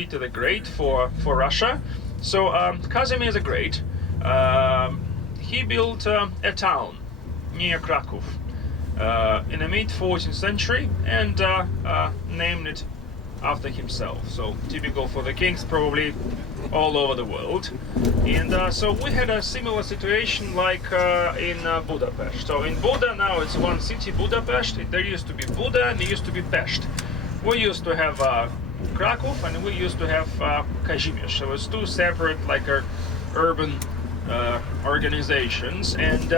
Peter the Great for Russia. So Casimir the Great, he built a town near Krakow in the mid-14th century and named it after himself. So typical for the kings, probably all over the world. And so we had a similar situation like in Budapest. So in Buda, now it's one city, Budapest. There used to be Buda and there used to be Pest. We used to have Krakow and we used to have Kazimierz. So it's two separate like urban organizations, and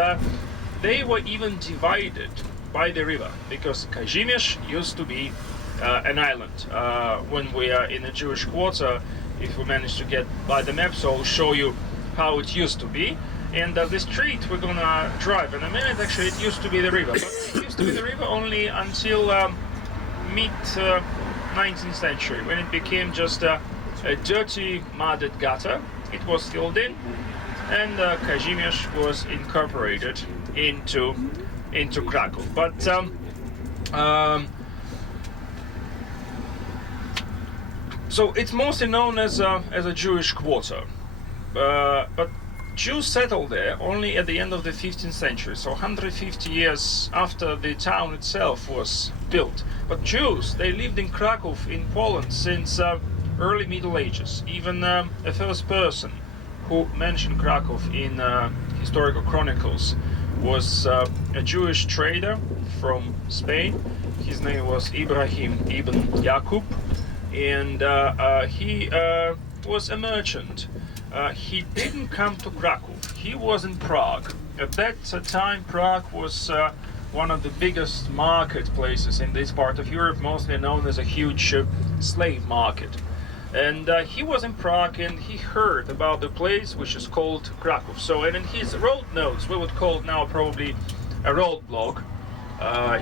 they were even divided by the river, because Kazimierz used to be an island. When we are in a Jewish quarter, if we manage to get by the map, so I'll show you how it used to be. And the street we're gonna drive in a minute, actually it used to be the river, but it used to be the river only until mid 19th century, when it became just a dirty mudded gutter. It was filled in, and Kazimierz was incorporated into Krakow. But so it's mostly known as a Jewish quarter, but Jews settled there only at the end of the 15th century, so 150 years after the town itself was built. But Jews, they lived in Krakow in Poland since early Middle Ages. Even a first person who mentioned Krakow in historical chronicles was a Jewish trader from Spain. His name was Ibrahim ibn Yaqub, and he was a merchant. He didn't come to Krakow. He was in Prague. At that time, Prague was one of the biggest marketplaces in this part of Europe, mostly known as a huge slave market. And he was in Prague, and he heard about the place which is called Krakow. So, and in his road notes, we would call it now probably a road blog,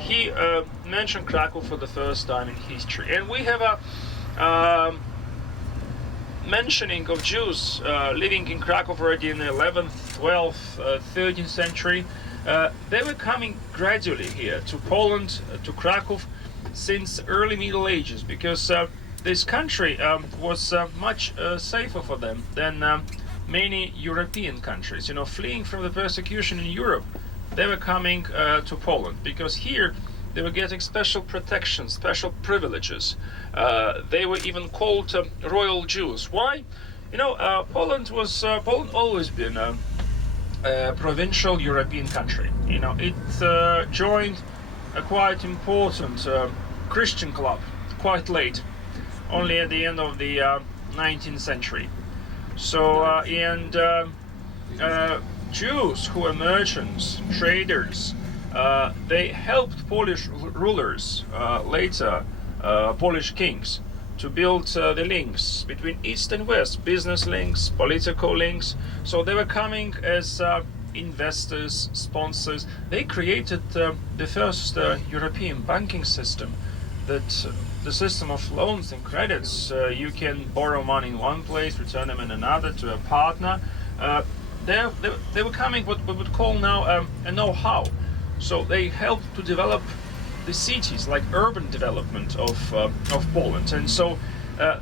he mentioned Krakow for the first time in history. And we have a mentioning of Jews living in Krakow already in the 11th, 12th, 13th century. They were coming gradually here to Poland, to Krakow, since early Middle Ages, because this country was much safer for them than many European countries. You know, fleeing from the persecution in Europe, they were coming to Poland, because here they were getting special protection, special privileges. They were even called royal Jews. Why? You know, Poland always been a provincial European country. You know, it joined a quite important Christian club quite late, only at the end of the 19th century. So, Jews who were merchants, traders, they helped Polish rulers, later Polish kings, to build the links between East and West, business links, political links. So they were coming as investors, sponsors. They created the first European banking system, that the system of loans and credits. You can borrow money in one place, return them in another to a partner. They were coming what we would call now a know-how. So they helped to develop the cities, like urban development of Poland. And so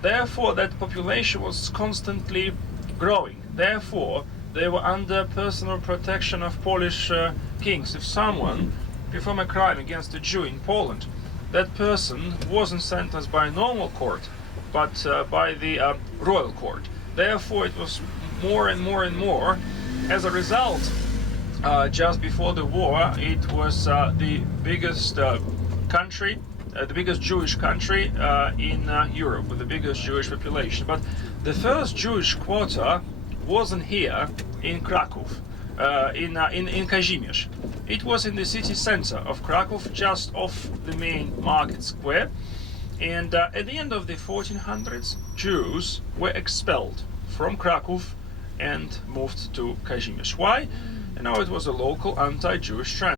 therefore that population was constantly growing. Therefore they were under personal protection of Polish kings. If someone performed a crime against a Jew in Poland, that person wasn't sentenced by a normal court, but by the royal court. Therefore it was more and more and more. As a result, just before the war, it was the biggest country, the biggest Jewish country in Europe, with the biggest Jewish population. But the first Jewish quarter wasn't here in Krakow, in Kazimierz. It was in the city center of Krakow, just off the main market square. And at the end of the 1400s, Jews were expelled from Krakow and moved to Kazimierz. Why? You know, it was a local anti-Jewish trend.